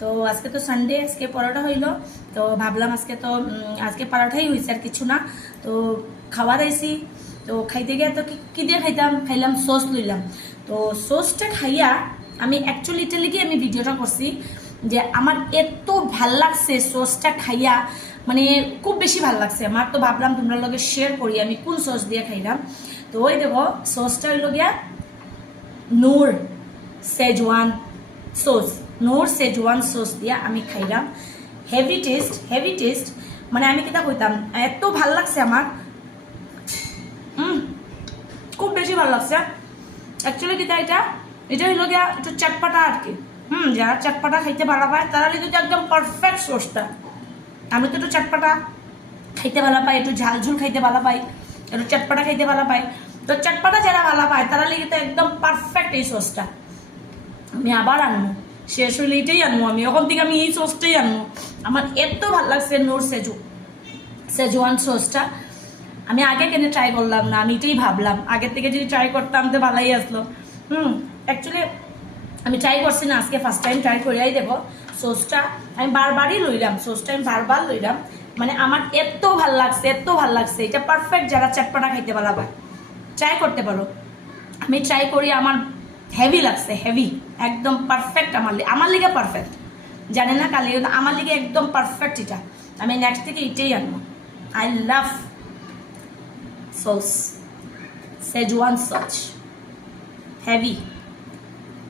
তো আজকে তো সানডে, আজকে পরোটা হইল। তো ভাবলাম আজকে পরোটাই হয়েছে, আর কিছু না। তো খাওয়া দাইছি। তো খাইতে গিয়ে তো কি দিয়ে খাইলাম সস লইলাম। তো সসটা খাইয়া আমি অ্যাকচুয়ালি এটা লিগে আমি ভিডিওটা করছি যে আমার এত ভাল লাগছে সসটা খাইয়া, মানে খুব বেশি ভাল লাগছে আমার। তো ভাবলাম তোমরা লগে শেয়ার করি আমি কোন সস দিয়ে খাইলাম। তো ওই দেখো সসটা হইল গিয়া নূর সেজওয়ান সস। নূর সেজওয়ান সস দিয়া আমি খাইলাম। হেভি টেস্ট, মানে আমি কিতা কইতাম, এত ভাল লাগছে আমার, খুব বেশি ভালো লাগছে। অ্যাকচুয়ালি কিতা এটা হইল গিয়া একটু চটপাটা আর কি। যারা চটপাটা খাইতে ভালো পায় তারা লিগে তো একদম পারফেক্ট সসটা। আমি তো একটু চটপাটা খাইতে ভালো পাই, একটু ঝালঝুল খাইতে ভালো পাই, একটু চটপাটা খাইতে ভালো পাই। তো চটপাটা যারা ভালো পায় তারা লিগে তো একদম পারফেক্ট এই সসটা। আমি আবার আনবো, শেষ হইলে এটাই আনবো, আমি ওখান থেকে আমি এই সসটাই আনবো। আমার এত ভালো লাগছে নূর সেজওয়ান সসটা। আমি আগে কেন ট্রাই করলাম না, আমি এটাই ভাবলাম আগের থেকে যদি ট্রাই করতাম তো ভালোই আসলো। অ্যাকচুয়ালি আমি ট্রাই করছি না, আজকে ফার্স্ট টাইম ট্রাই করিয়াই দেখো। সসটা আমি বারবারই লইলাম, সসটা আমি বারবার লইলাম। মানে আমার এত ভাল লাগছে, এটা পারফেক্ট যারা চটপটা খাইতে ভালো পায়, ট্রাই করতে পারো। আমি ট্রাই করি, আমার হেভি লাগছে, হেভি একদম পারফেক্ট। আমার লিগে পারফেক্ট, জানে না কালি আমার লিগে একদম পারফেক্ট এটা। আমি নেক্সট থেকে এটাই আনবো। I love sauce, Schezwan sauce, heavy.